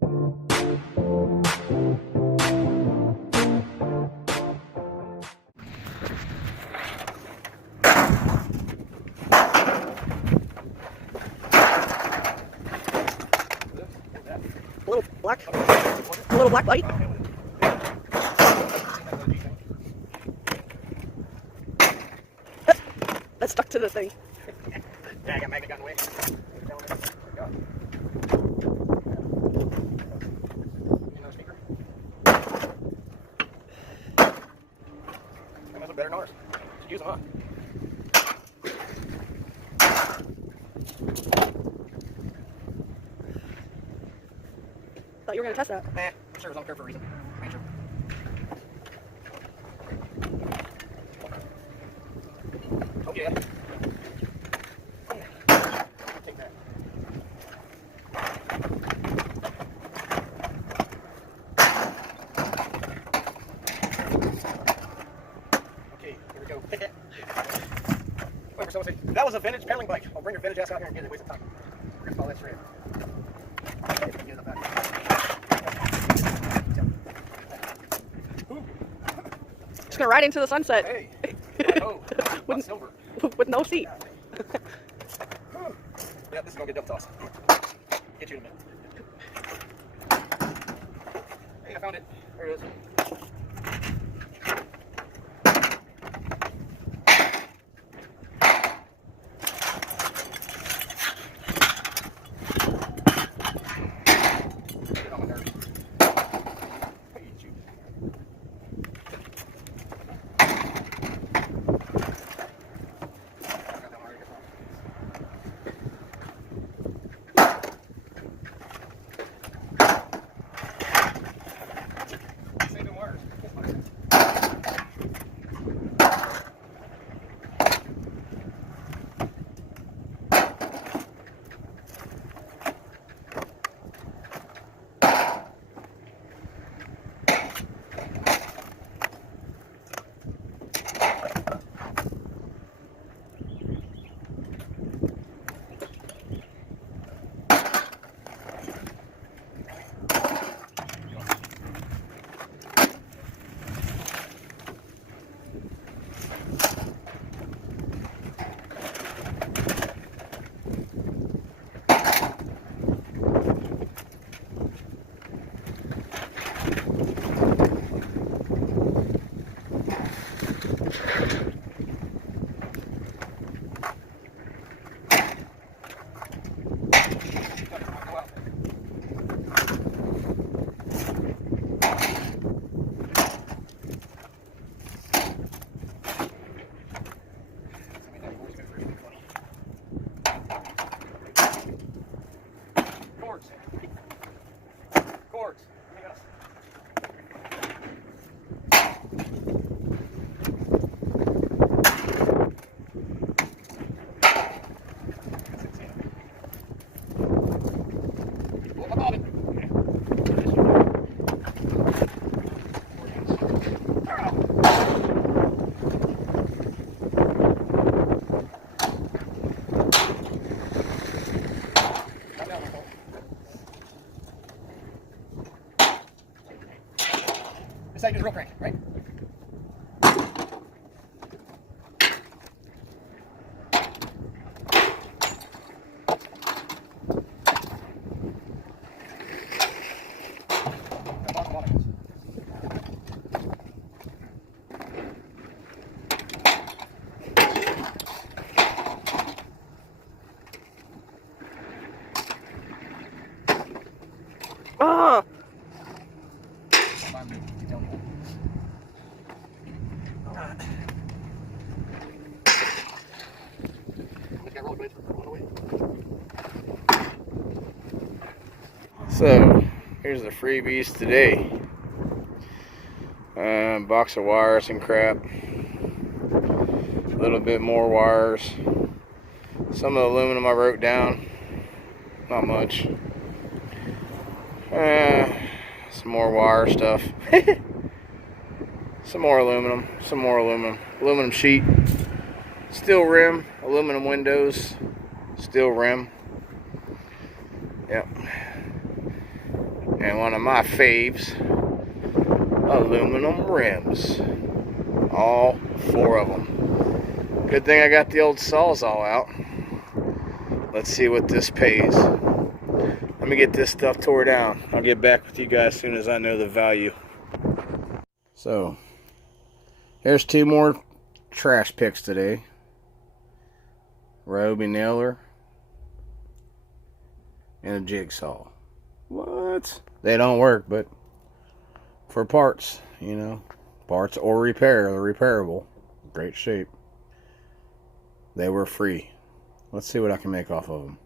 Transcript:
A little black light. That's stuck to the thing. Yeah, I got magnet got in the way. Another speaker. That must be better than ours. Just use them, huh? Thought you were gonna test that. Nah, I'm sure it was on there for a reason. I ain't sure. Oh yeah. Take that. Okay, here we go. Take that. Wait for someone to say, that was a vintage pedaling bike. I'll bring your vintage ass out here and get it. Waste of time. We're gonna follow that straight. Get it up back. Just gonna ride into the sunset. Hey. Oh, with silver. With no seat. Yeah, this is gonna get double toss. Get you in a minute. Hey, I found it. There it is. Get on my nerves. Hey, shoot. Cords. This side is rope crank, right? Ah! So here's the freebies today. Box of wires and crap. A little bit more wires. Some of the aluminum I wrote down. Not much. Some more wire stuff. Some more aluminum. Some more aluminum. Aluminum sheet. Steel rim. Aluminum windows. Steel rim. Yep. And one of my faves, aluminum rims. All 4 of them. Good thing I got the old Sawzall out. Let's see what this pays. Let me get this stuff tore down. I'll get back with you guys as soon as I know the value. So, here's 2 more trash picks today. Ryobi nailer and a jigsaw. What? They don't work, but for parts, you know, parts or repair, they're repairable. Great shape. They were free. Let's see what I can make off of them.